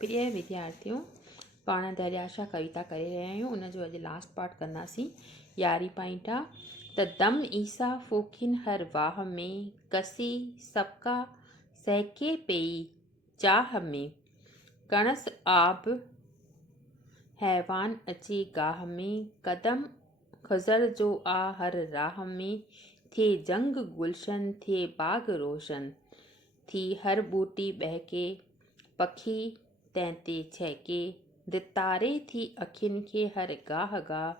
प्रिय विद्यार्थियों, पाण दरियाशा कविता करे रहिया आहियूं। उनजो अॼु लास्ट पार्ट कंदासीं। 11 पॉइंट आहे त दम ईसा फूकिन हर वाह में कसी सबका सहके पई चाह में कणस आब हैवान अची गाह में कदम खज़र जो आ हर राह में थे जंग गुलशन थे बाग रोशन थी हर बूटी बहके पखी तैते छहके दितारे थी अखियुनि खे हर गाह गाह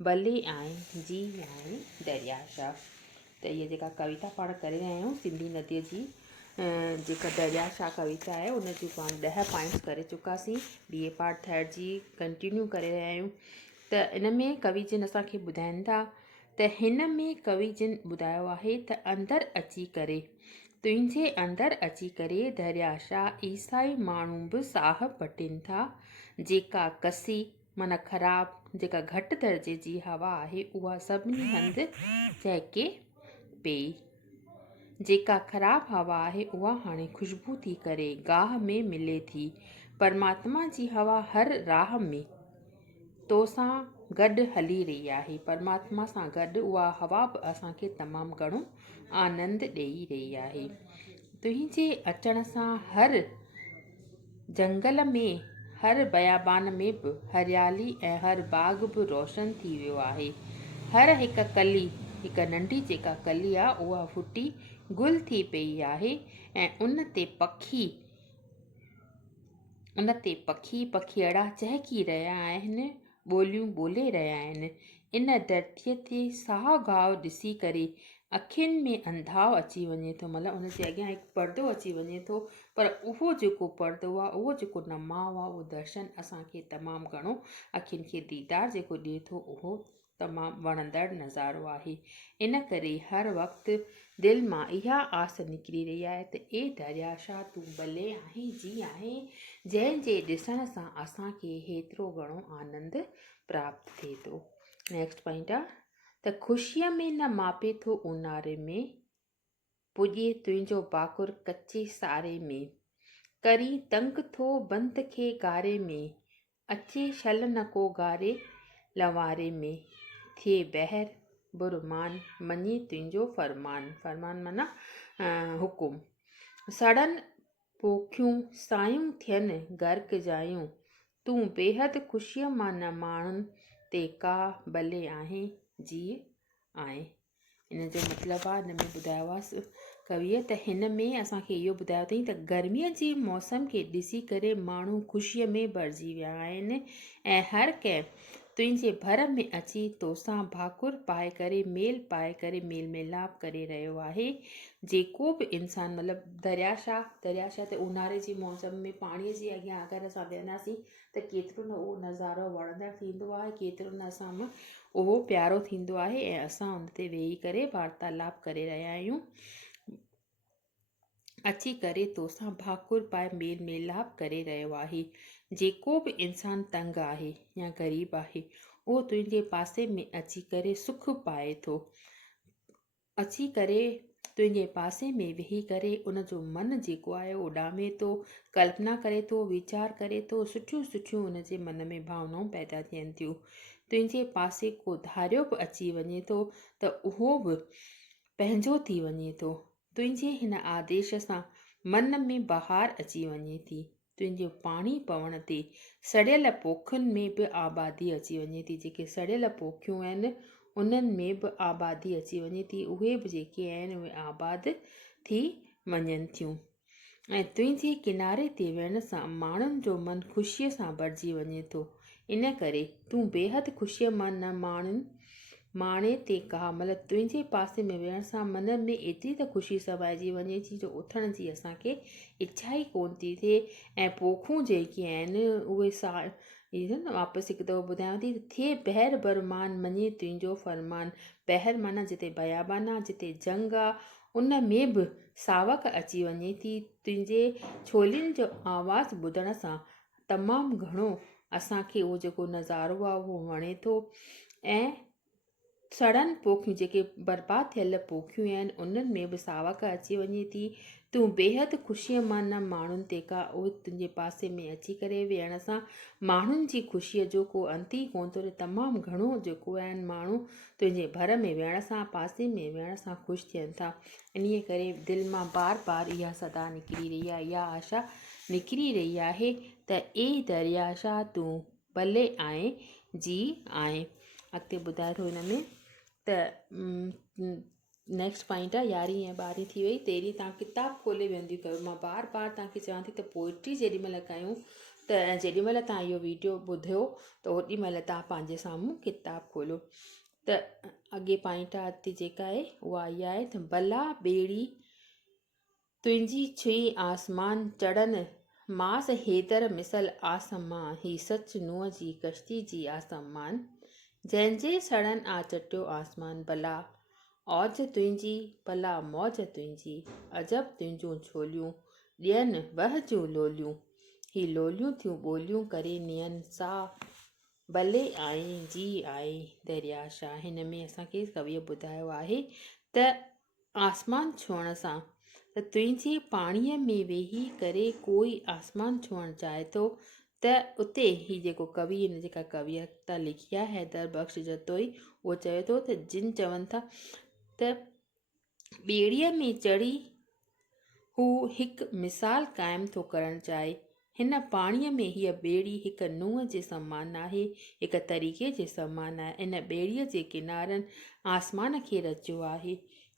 भले आए जी आए दरियाशाह। त इहा जेका कविता पाण करे रहिया आहियूं सिंधी नदीअ जी जेका दरियाशाह कविता आहे उन जूं पाण 10 पॉइंट्स करे चुकासीं। ॿिए पार्ट थर्ड जी कंटिन्यू करे रहिया आहियूं। त इन में कवि जिन असांखे ॿुधाइनि था त हिन में कवि जिन ॿुधायो आहे त अंदरि अची करे तुंहिंजे अंदरि अची करे दरियाशाह ईसाई माण्हू बि साह पटिनि था। जेका कसी माना ख़राबु जेका घटि दर्जे जी हवा आहे उहा सभिनी हंधि चहिके पई। जेका ख़राबु हवा आहे उहा हाणे ख़ुशबू थी करे गाह में मिले थी। परमात्मा जी हवा हर राह में तोसां गॾु हली रही आहे। परमात्मा सां गॾु उहा हवा बि असांखे तमामु घणो आनंद ॾेई रही आहे। तुंहिंजे अचण सां हर जंगल में हर बयाबान में बि हरियाली ऐं हर बाग़ बि रोशन थी वियो आहे। हर हिकु कली हिकु नंढी जेका कली आहे उहा फुटी गुल थी पई आहे ऐं उन ते पखियड़ा चहकी रहिया आहिनि, ॿोलियूं ॿोले रहिया आहिनि। इन धरतीअ ते साहु गाहु ॾिसी करे अखियुनि में अंधाव अची वञे थो। मतिलबु उनजे अॻियां हिकु परदो अची वञे थो, पर उहो जेको परदो आहे उहो जेको नमाव आहे उहो दर्शन असांखे तमामु घणो अखियुनि खे दीदार जेको ॾिए थो उहो तमामु वणंदड़ नज़ारो आहे। इन करे हर वक़्तु दिलि मां इहा आस निकिरी रही आहे त ए दरियाशाह तूं भले आहे जी आहे, जंहिंजे ॾिसण सां असांखे हेतिरो घणो आनंद प्राप्त थिए थो। नेक्स्ट पॉइंट आहे त ख़ुशीअ में न मापे थो ऊन्हारे में पुॼे तुंहिंजो बाकुर कचे सारे में करी तंग थो बंत खे गारे में अचे छल न को गारे लवारे में थिए बहर बुरमान मञे तुंहिंजो फरमान माना हुकुम सड़न पोखियूं सायूं थियनि गर्क जायूं तूं बेहद ख़ुशीअ मां न माण्हुनि ते का भले आहे जी आहे। इन जो मतिलबु आहे हिन में ॿुधायो आहे कविअ त हिन में असांखे इहो ॿुधायो अथई त गर्मीअ जे मौसम खे ॾिसी करे माण्हू ख़ुशीअ में भरिजी विया आहिनि ऐं हर कंहिं तुंहिंजे भर में अची तोसां भाकुर पाए करे मेल मिलाप करे रहियो आहे। जेको बि इंसानु मतिलबु दरियाशाह ते ऊन्हारे जी मौसम में पाणीअ जे अॻियां अगरि असां वेहंदासीं त केतिरो न उहो नज़ारो वणंदड़ थींदो आहे, केतिरो न असां में उहो प्यारो थींदो आहे ऐं असां उन ते वेही करे वार्तालाप करे रहिया आहियूं। अची करे तोसां भाकुर पाए मेल मिलाप करे रहियो आहे। जेको बि इंसानु तंग आहे या ग़रीब आहे उहो तुंहिंजे पासे में अची करे सुख पाए थो। अची करे तुंहिंजे पासे में वेही करे उनजो मन जेको आहे उॾामे थो, कल्पना करे थो, वीचार करे थो, सुठियूं उनजे मन में भावनाऊं पैदा थियनि थियूं। तुंहिंजे पासे को धारियो बि अची वञे थो त उहो बि पंहिंजो थी वञे थो। तुंहिंजे हिन आदेश सां मन में बहार अची वञे थी। तुंहिंजो पाणी पवण ते सड़ियल पोखियुनि में बि आबादी अची वञे थी। जेके सड़ियल पोखियूं आहिनि उन्हनि में बि आबादी अची वञे थी, उहे बि जेके आहिनि उहे आबाद थी वञनि थियूं। ऐं तुंहिंजे किनारे ते वेहण सां माण्हुनि जो मन ख़ुशीअ सां भरिजी वञे थो। इन करे तूं बेहद ख़ुशीअ मां न माणे ते का मतिलबु तुंहिंजे पासे में वेहण सां मन में एतिरी त ख़ुशी समाइजी वञे थी जो उथण जी असांखे इच्छा ई कोन थी थिए। ऐं पोखूं जेके आहिनि उहे वापसि हिकु दफ़ो ॿुधायांव थी थिए बहर बरमान मञे तुंहिंजो फरमान। बहर माना जिते बयाबान आहे, जिते जंग आहे, उन में बि सावक अची वञे थी। तुंहिंजे छोलियुनि जो आवाज़ु ॿुधण सां तमामु घणो असांखे उहो जेको नज़ारो आहे उहो वणे थो। ऐं सड़न पोखियूं जेके बर्बादु थियल पोखियूं आहिनि उन्हनि में बि सावक अची वञे थी। तूं बेहदि ख़ुशीअ मां न माण्हुनि ते का उहे तुंहिंजे पासे में अची करे वेहण सां माण्हुनि जी ख़ुशीअ जो को अंत ई कोन थो रहे। तमामु घणो जेको आहिनि माण्हू तुंहिंजे भर में वेहण सां पासे में वेहण सां ख़ुशि थियनि था। इन्हीअ करे दिलि मां बार बार इहा सदा निकिरी रही आहे, इहा आशा निकिरी रही आहे त ए दरियाशाह तूं भले आए जी आहे। अॻिते ॿुधाए थो हिन में त नेक्स्ट पॉइंट आहे 11वीं ऐं 12वीं थी वई। 13 तव्हां किताबु खोले वेंदियूं कयो। मां बार बार तव्हांखे चवां थी त पोइट्री जेॾीमहिल कयूं त जेॾीमहिल तव्हां इहो वीडियो ॿुधियो त ओॾीमहिल तव्हां पंहिंजे साम्हूं किताबु खोलियो। त अॻे पॉइंट आहे अॻिते जेका आहे उहा इहा आहे त भला ॿेड़ी तुंहिंजी छुई आसमान चढ़नि मास हेदर मिसल आसमां ही सच नुंहं जी कश्ती जी आसमान जंहिंजे सड़न आ चटियो आसमान भला औज तुंहिंजी भला मौज तुंहिंजी अजब तुंहिंजूं छोलियूं ॾियनि वह जूं लोलियूं ही लोलियूं थियूं ॿोलियूं करे नियनि सा भले आए जी आहे दरियाशाह। हिन में असांखे कविअ ॿुधायो आहे त आसमान छुअण सां त तुंहिंजे पाणीअ में वेही करे कोई आसमान छुअणु चाहे थो त उते ही जेको कवि हिन जेका कविता लिखी आहे हैदर बख़्श जतोई उहो चवे थो त जिन चवनि था त ॿेड़ीअ में चढ़ी हू हिकु मिसाल क़ाइमु थो करणु चाहे। हिन पाणीअ में हीअ ॿेड़ी हिकु नुंहं जे समान आहे, हिकु तरीक़े जे समान आहे। इन ॿेड़ीअ जे किनारनि आसमान खे रचियो आहे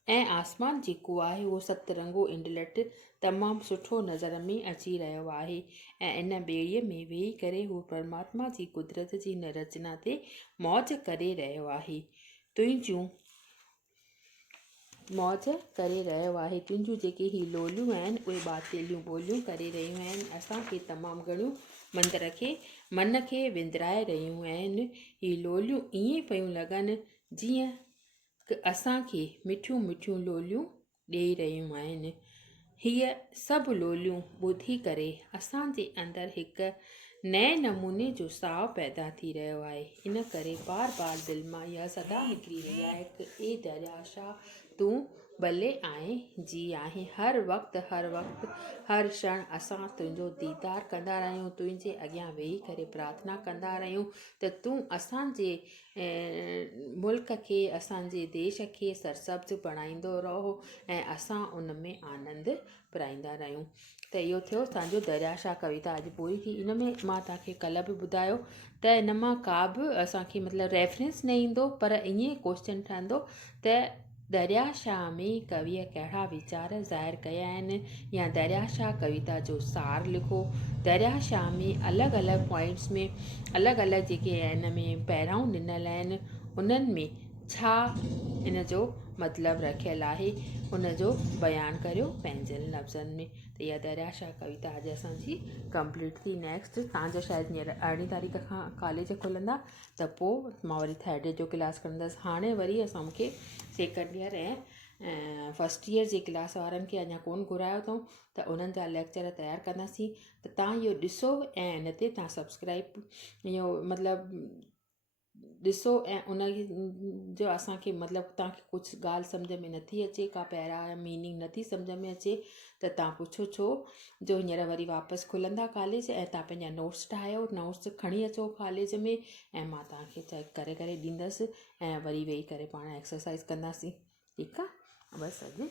ऐं आसमान जेको आहे उहो सतरंगो इंडलट तमामु सुठो नज़र में अची रहियो आहे ऐं इन ॿेड़ीअ में वेही करे हू परमात्मा जी कुदरत जी हिन रचना ते मौज करे रहियो आहे। तुंहिंजूं मौज करे रहियो आहे। तुंहिंजूं जेके ही लोलियूं आहिनि उहे बातेलियूं ॿोलियूं करे रहियूं आहिनि। असांखे तमामु घणियूं मंदर खे मन खे विंदराए रहियूं आहिनि। ही लोलियूं ईअं पियूं लॻनि जीअं असांखे मिठियूं मिठियूं लोलियूं ॾेई रहियूं आहिनि। हीअ सभु लोलियूं ॿुधी करे असांजे अंदरि हिकु नए नमूने जो साहु पैदा थी रहियो आहे। इन करे बार बार दिलि मां इहा सदा निकिरी रही आहे कि ए दरियाशाह तूं भले आए जी आहे। हर वक़्तु हर क्षण असां तुंहिंजो दीदार कंदा रहियूं, तुंहिंजे अॻियां वेही करे प्रार्थना कंदा रहियूं त तूं असांजे मुल्क खे असांजे देश खे सरसब्ज़ बणाईंदो रहो ऐं असां उन में आनंद पुराईंदा रहियूं। त इहो थियो असांजो दरियाशाह कविता अॼु पूरी थी। इन में मां तव्हांखे कल्ह बि ॿुधायो त इन मां का बि असांखे मतिलबु रेफरेंस न ईंदो पर ईअं क्वेश्चन ठहंदो त दरियाशाह में कविअ कहिड़ा वीचार ज़ाहिर कया आहिनि या दरियाशाह कविता जो सार लिखो। दरियाशाह में अलॻि अलॻि पॉइंट्स में अलॻि अलॻि जेके हिन में पहिरां ॾिनल आहिनि उन्हनि में छा इन जो मतिलबु रखियलु आहे उन जो बयानु करियो पंहिंजनि लफ़्ज़नि में। त इहा दरियाशाह कविता अॼु असांजी कंप्लीट थी। नेक्स्ट तव्हांजा शायदि हींअर 18 तारीख़ खां कॉलेज खुलंदा त पोइ मां वरी थर्ड ईयर जो क्लास कंदसि। हाणे वरी असां मूंखे सेकेंड ईयर ऐं फस्ट ईयर जे क्लास वारनि खे अञा कोन घुरायो अथऊं त उन्हनि जा लेक्चर तयारु कंदासीं। त तव्हां इहो ॾिसो ऐं हिन ते तव्हां सब्सक्राइब इहो मतिलबु ॾिसो ऐं उन जो असांखे मतिलबु तव्हांखे कुझु ॻाल्हि सम्झ में नथी अचे का पहिरां मीनिंग नथी सम्झ में अचे त तव्हां पुछो छो जो हींअर वरी वापसि खुलंदा कॉलेज ऐं तव्हां पंहिंजा नोट्स ठाहियो, नोट्स खणी अचो कॉलेज में ऐं मां तव्हांखे चेक करे ॾींदसि ऐं वरी वेही करे पाण एक्सरसाइज़ कंदासीं। ठीकु आहे बसि अॼु